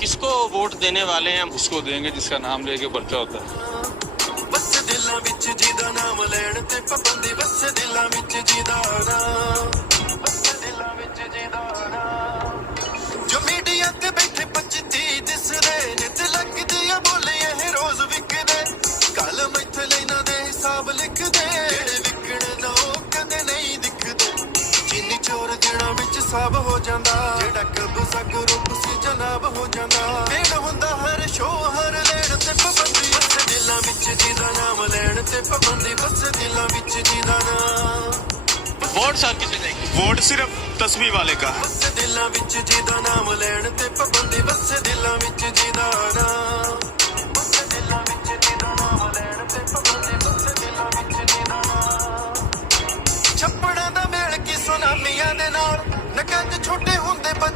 किसको वोट देने वाले हैं? उसको देंगे जिसका नाम लेके पर्चा होता है। जो मीडिया ते बैठे 25 दिसदे नित लगदी आ बोले ये रोज विकदे कल मैथे लेना दे हिसाब लिखदे जेड़े विकण ना कदे नहीं दिखदे जिन्नी चोर दिना विच सब हो जांदा जेड़ा कब्जा ग्रुप सी जनाब हो जांदा भेड़ हुंदा हर शो हर लेन ते पाबंदी बस दिलां विच जिदा नाम लैण ते पाबंदी बस दिलां विच जिदा नाम वोट सर किसे देंगे? वोट सिर्फ 10वीं वाले का है। बस दिलां विच जिदा नाम लैण ते पाबंदी बस दिलां विच जिदा नाम